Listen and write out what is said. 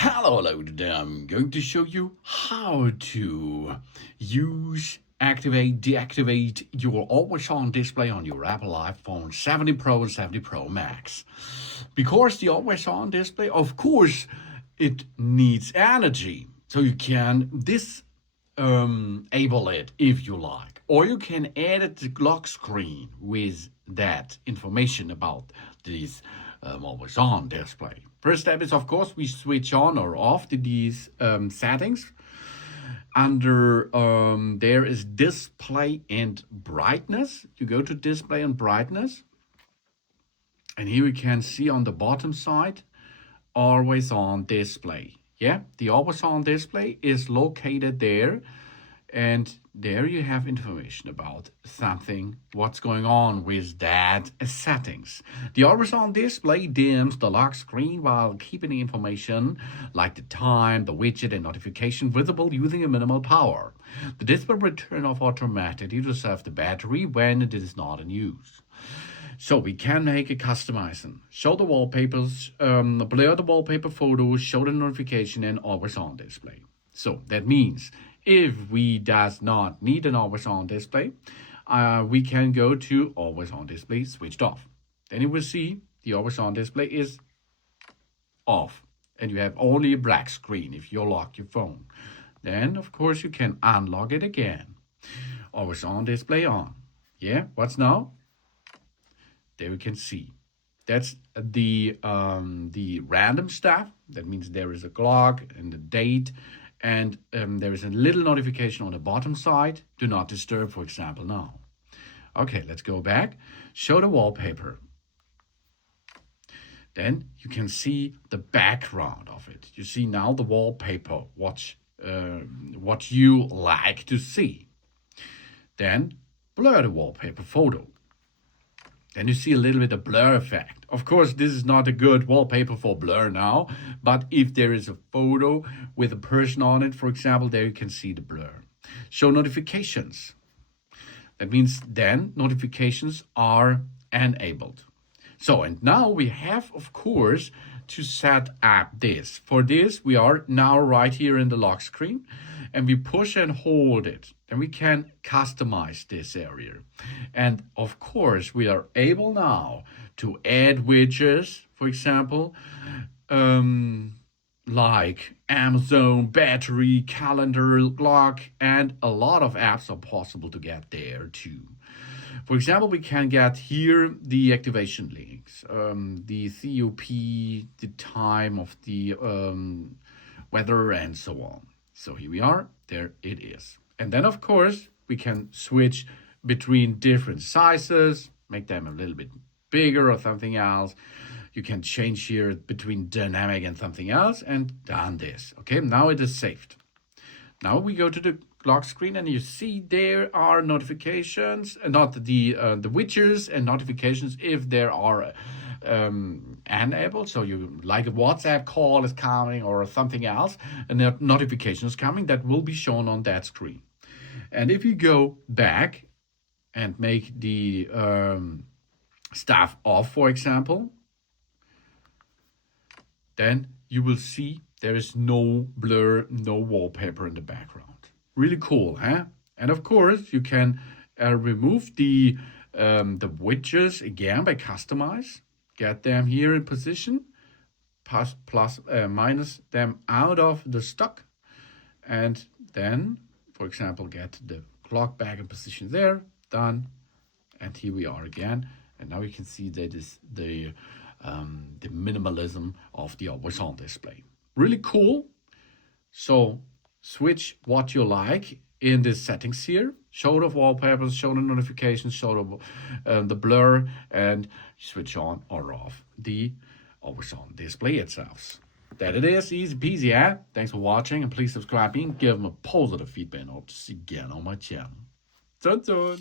Hello, today I'm going to show you how to deactivate your always-on display on your Apple iPhone 70 Pro and 70 Pro Max. Because the always-on display, of course, it needs energy. So you can disable it if you like. Or you can edit the lock screen with that information about this always-on display. First step is, of course, we switch on or off these settings. Under there is display and brightness. You go to display and brightness. And here we can see on the bottom side, always on display. Yeah, the always on display is located there. And there you have information about something, what's going on with that settings. The always on display dims the lock screen while keeping the information like the time, the widget, and notification visible using a minimal power. The display will turn off automatically to save the battery when it is not in use. So we can make a customization. Show the wallpapers, blur the wallpaper photos, show the notification, and always on display. So that means if we does not need an always on display, we can go to always on display switched off. Then you will see the always on display is off and you have only a black screen if you lock your phone. Then of course you can unlock it again. Always on display on. Yeah, what's now? There we can see. That's the random stuff. That means there is a clock and a date. And there is a little notification on the bottom side. Do not disturb, for example, now. Okay, let's go back. Show the wallpaper. Then you can see the background of it. You see now the wallpaper, what you like to see. Then blur the wallpaper photo. Then you see a little bit of blur effect. Of course, this is not a good wallpaper for blur now, but if there is a photo with a person on it, for example, there you can see the blur. Show notifications. That means then notifications are enabled. So, and now we have, of course, to set up this. For this, we are now right here in the lock screen and we push and hold it. Then we can customize this area. And of course, we are able now to add widgets, for example, like Amazon, battery, calendar, clock, and a lot of apps are possible to get there too. For example, we can get here the activation links, the COP, the time of the weather, and so on. So here we are, there it is. And then, of course, we can switch between different sizes, make them a little bit bigger or something else. You can change here between dynamic and something else and done this. Okay, now it is saved. Now we go to the lock screen and you see there are notifications, not the widgets and notifications if there are enabled. So you like a WhatsApp call is coming or something else, and the notifications coming that will be shown on that screen. And if you go back and make the stuff off, for example, then you will see there is no blur, no wallpaper in the background. Really cool, huh? And of course, you can remove the widgets again by customize. Get them here in position, minus them out of the stock, and then, for example, get the clock back in position there. Done, and here we are again. And now you can see that is the minimalism of the always on display. Really cool. So switch what you like in the settings here. Show the wallpapers, show the notifications, show the blur, and switch on or off the always on display itself. That it is, easy peasy, yeah? Thanks for watching, and please subscribe and give them a positive feedback. I hope to see you again on my channel. Dun dun!